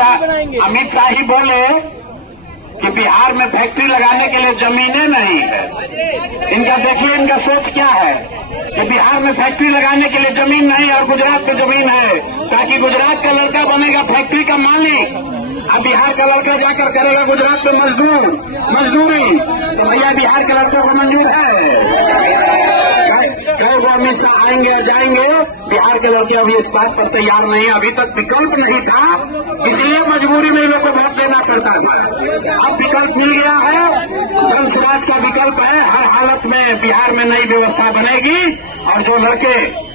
अमित शाह ही बोले कि बिहार में फैक्ट्री लगाने के लिए जमीनें नहीं है। इनका देखिए, इनका सोच क्या है कि बिहार में फैक्ट्री लगाने के लिए जमीन नहीं और गुजरात में जमीन है, ताकि गुजरात का लड़का बनेगा फैक्ट्री का मालिक, अब बिहार का लड़का जाकर करेगा गुजरात में मजदूरी। तो भैया बिहार के लड़कों को मंजूर है? कई वो अमित शाह आएंगे और जाएंगे, बिहार के लड़के अभी इस बात पर तैयार नहीं है। अभी तक विकल्प नहीं था, इसलिए मजबूरी में लोगों को वोट देना पड़ता था। अब विकल्प मिल गया है, जन स्वराज का विकल्प है। हर हालत में बिहार में नई व्यवस्था बनेगी और जो लड़के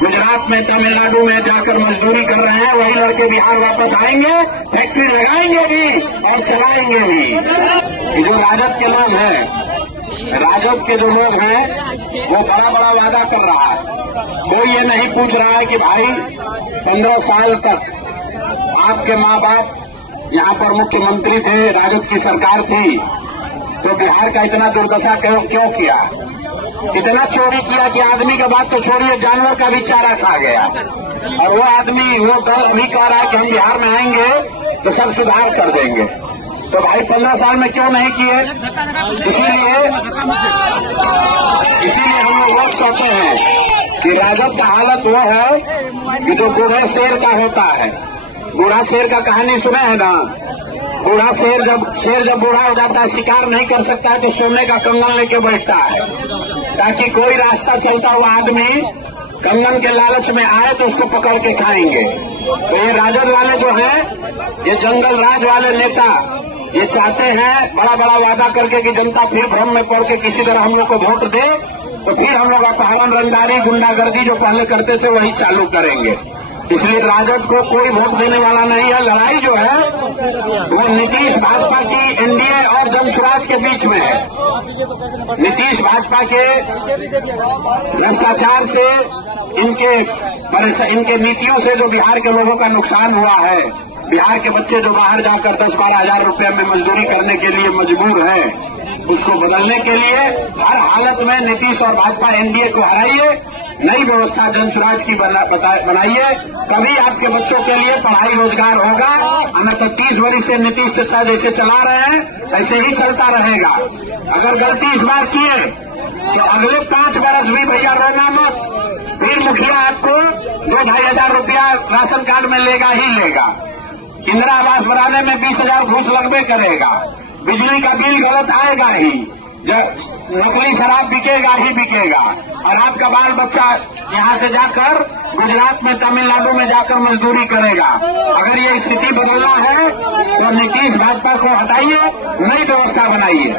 गुजरात में, तमिलनाडु में जाकर मजदूरी कर रहे हैं, वही लड़के बिहार वापस आएंगे, फैक्ट्री लगाएंगे भी और चलाएंगे भी। जो राजद के लोग हैं, राजद के जो लोग हैं, वो बड़ा बड़ा वादा कर रहा है। कोई ये नहीं पूछ रहा है कि भाई 15 साल तक आपके माँ बाप यहाँ पर मुख्यमंत्री थे, राजद की सरकार थी, तो बिहार का इतना दुर्दशा क्यों किया? इतना चोरी किया कि आदमी का बात तो छोड़िए, जानवर का भी चारा खा गया। और वो आदमी, वो दल अभी कह रहा है कि हम बिहार में आएंगे तो सब सुधार कर देंगे। तो भाई 15 साल में क्यों नहीं किए? इसीलिए हम लोग वोट चाहते हैं कि राजद का हालत वो है कि जो बूढ़े शेर का होता है। बूढ़ा शेर का कहानी सुने हैं ना? बूढ़ा शेर जब बूढ़ा हो जाता है, शिकार नहीं कर सकता है, तो सोने का कंगन लेके बैठता है, ताकि कोई रास्ता चलता हुआ आदमी कंगन के लालच में आए तो उसको पकड़ के खाएंगे। तो ये राजद वाले जो है, ये जंगल राज वाले नेता, ये चाहते हैं बड़ा बड़ा वादा करके कि जनता फिर भ्रम में पड़ के किसी तरह हम लोग को वोट दे, तो फिर हम लोग अपहरण, रंगदारी, गुंडागर्दी जो पहले करते थे वही चालू करेंगे। इसलिए राजद को कोई वोट देने वाला नहीं है। लड़ाई जो है वो नीतीश भाजपा की एनडीए और जन स्वराज के बीच में है। नीतीश भाजपा के भ्रष्टाचार से, इनके नीतियों से जो बिहार के लोगों का नुकसान हुआ है, बिहार के बच्चे जो बाहर जाकर 10-12 हजार रुपये में मजदूरी करने के लिए मजबूर है, उसको बदलने के लिए हर हालत में नीतीश और भाजपा एनडीए को हराइए, नई व्यवस्था जन स्वराज की बनाइए, तभी आपके बच्चों के लिए पढ़ाई रोजगार होगा। हमें तो 30 वर्ष से नीतीश चचा जैसे चला रहे हैं, ऐसे ही चलता रहेगा। अगर गलती इस बार किए तो अगले 5 वर्ष भी भैया रोना मत, फिर मुखिया आपको 2-2.5 हजार रुपया राशन कार्ड में लेगा ही लेगा। इंदिरा आवास बनाने में 20,000 घूस लगबे करेगा, बिजली का बिल गलत आएगा ही, नकली शराब बिकेगा ही बिकेगा, और आपका बाल बच्चा यहाँ से जाकर गुजरात में, तमिलनाडु में जाकर मजदूरी करेगा। अगर ये स्थिति बदलना है तो नीतीश भाजपा को हटाइए, नई व्यवस्था बनाइए।